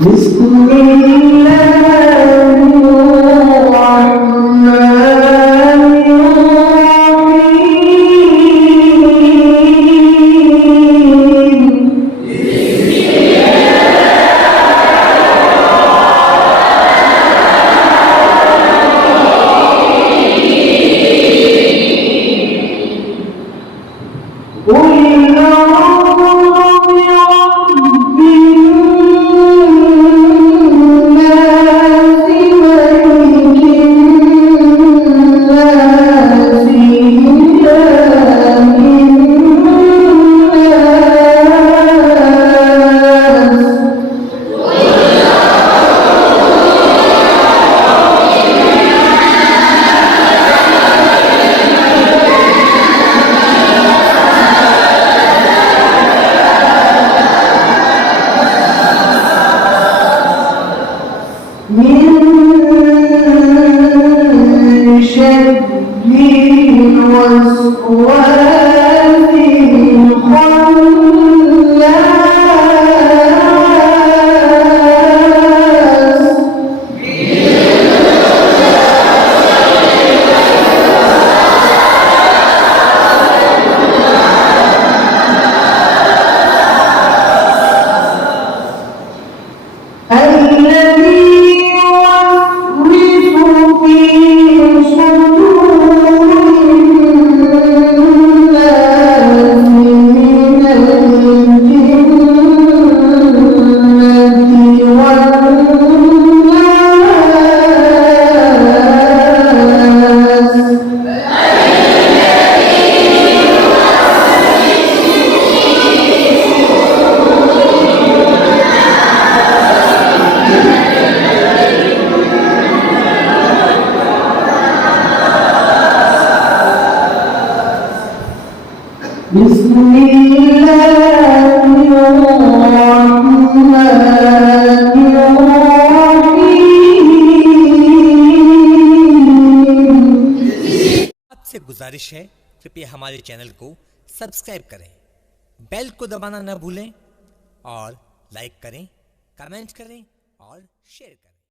بسم الله الرحمن الرحيم. قل أعوذ برب الناس ملك الناس إله الناس. من شر الوسواس الخناس. الذي يوسوس في صدور الناس من الجنة والناس. بسم الله الرحمن الرحيم. आपसे गुजारिश है, कृपया हमारे चैनल को सब्सक्राइब करें, बेल को दबाना न भूलें और लाइक करें, कमेंट करें और शेयर करें।